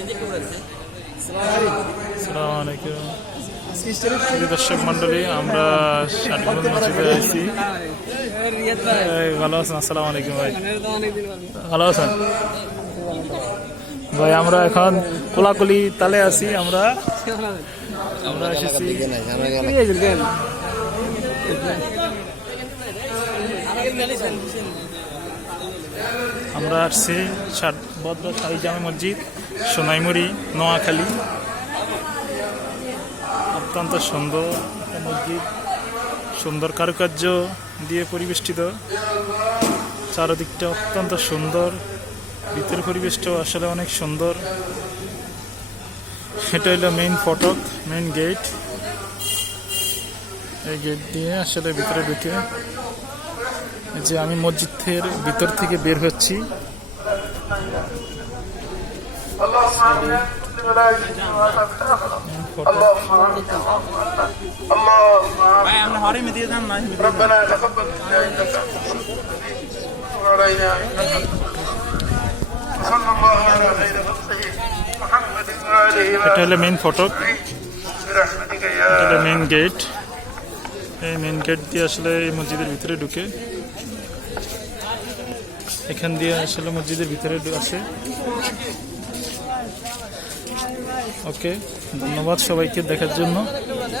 আসসালামু আলাইকুম দর্শক মন্ডলী, আমরা শান্তিপুর মসজিদে আছি। ভালো আছেন? আসসালামু আলাইকুম ভাই, ভালো আছেন ভাই? আমরা এখন কোলাকুলি তালে আছি। আমরা এসেছি, আমরা আসছি ভদ্র শাহী জামে মসজিদ, সোনাইমুড়ি, নোয়াখালী। অত্যন্ত সুন্দর একটা মসজিদ, সুন্দর কারুকার্য দিয়ে পরিবেষ্টিত। চারদিকটা অত্যন্ত সুন্দর, ভিতরের পরিবেশটাও আসলে অনেক সুন্দর। এটা হলো মেইন ফটক, মেইন গেট। এই গেট দিয়ে আসলে ভিতরে ঢুকে যে আমি মসজিদের ভিতর থেকে বের হচ্ছি। এটা হলো মেইন ফটক, এটা হলো মেইন গেট। এই মেইন গেট দিয়ে আসলে এই মসজিদের ভিতরে ঢুকে, এখান দিয়ে আসলে মসজিদের ভিতরে আসে। ওকে, ধন্যবাদ সবাইকে দেখার জন্য।